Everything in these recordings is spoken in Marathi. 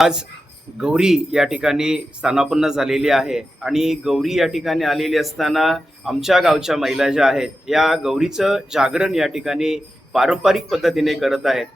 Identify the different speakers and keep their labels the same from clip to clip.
Speaker 1: आज गौरी या ठिकाणी स्थानापन्न झालेली आहे आणि गौरी या ठिकाणी आलेली असताना आमच्या गावच्या महिला ज्या आहेत या गौरीचं जागरण या ठिकाणी पारंपरिक पद्धतीने करत आहेत.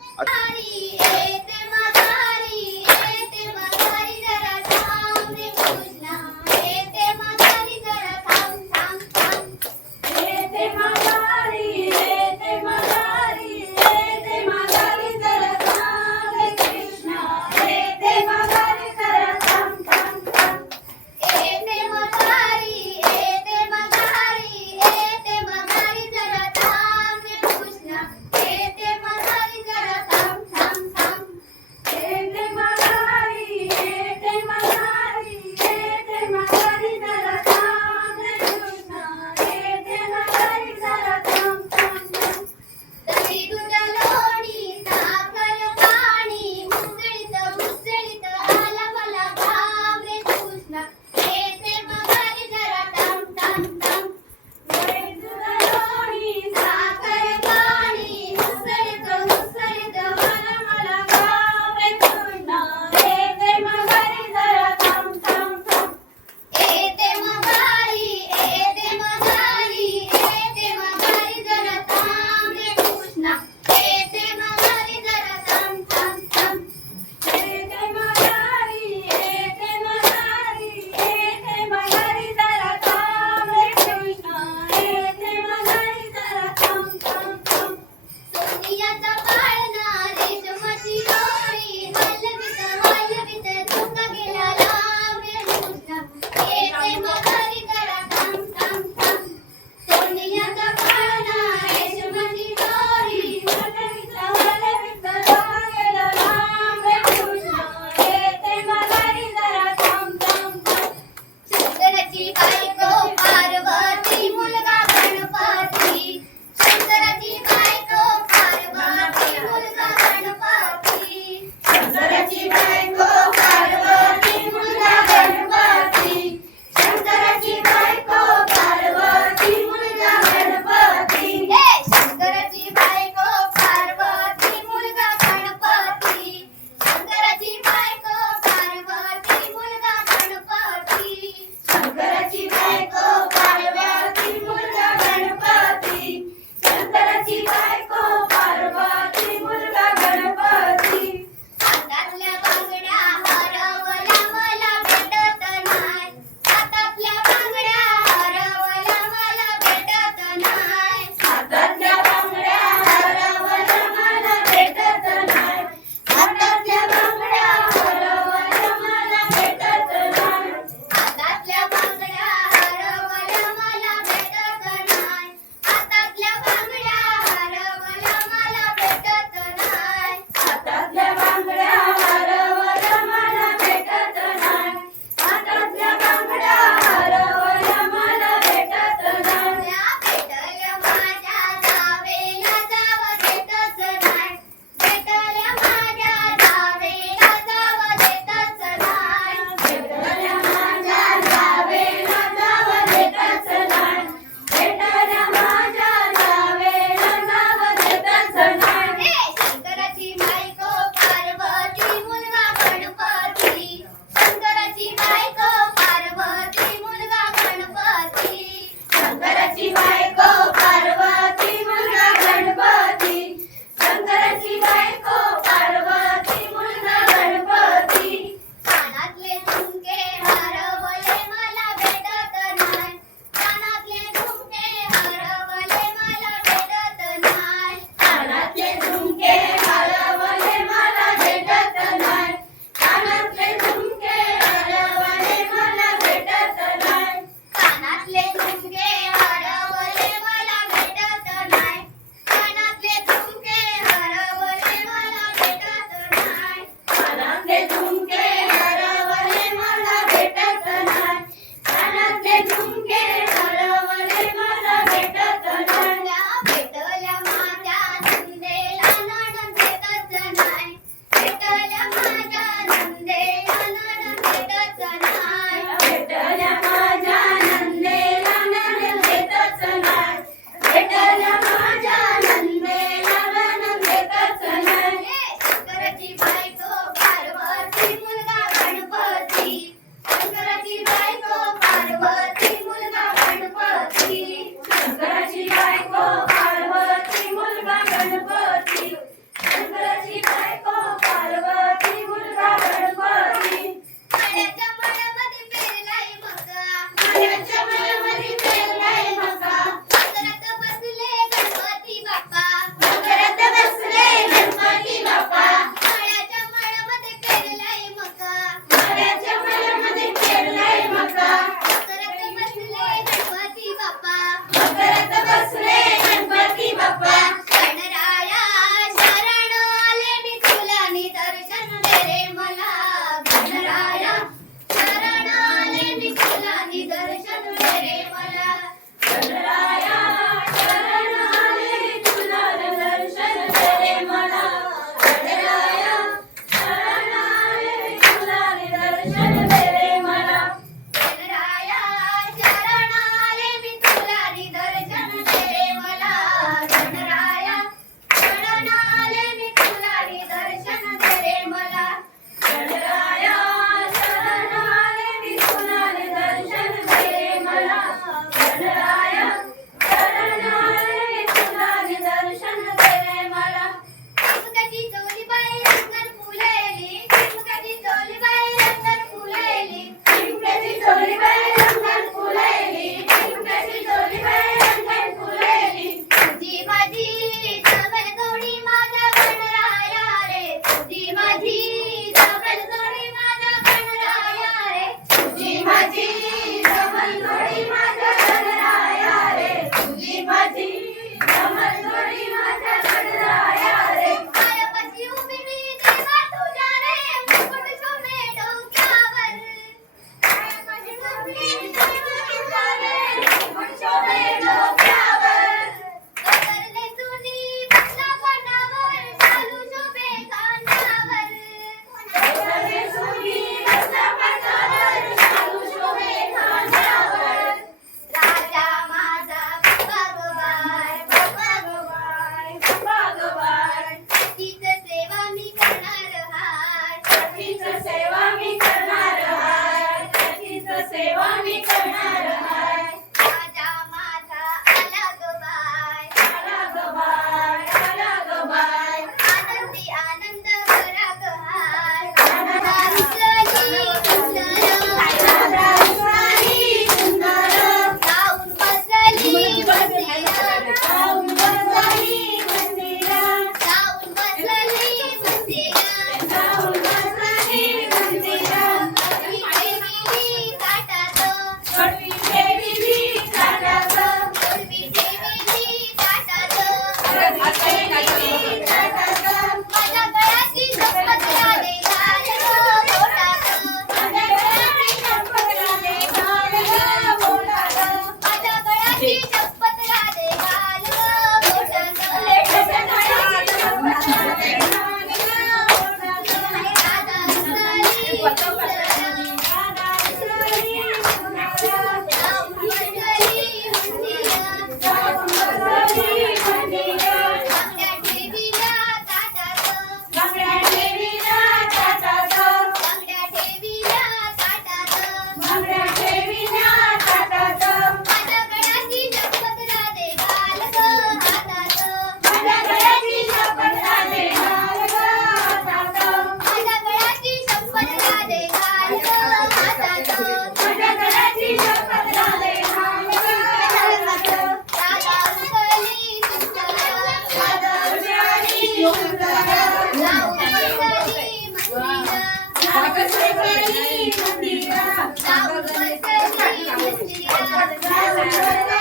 Speaker 2: Thank you.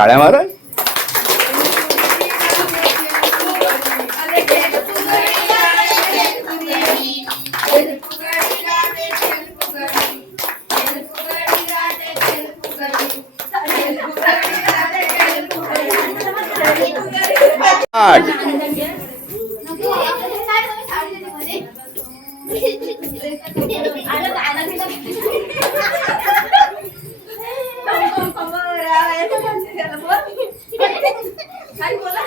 Speaker 1: टाळ्या मारा आठ.
Speaker 2: बोला.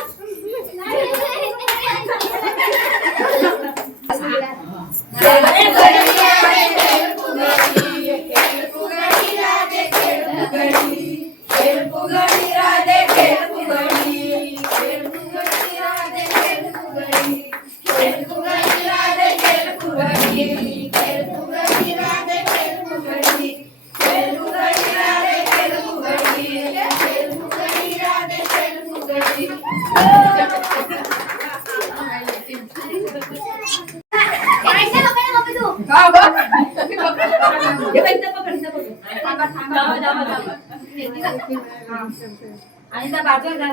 Speaker 3: आणि त्या बाजूला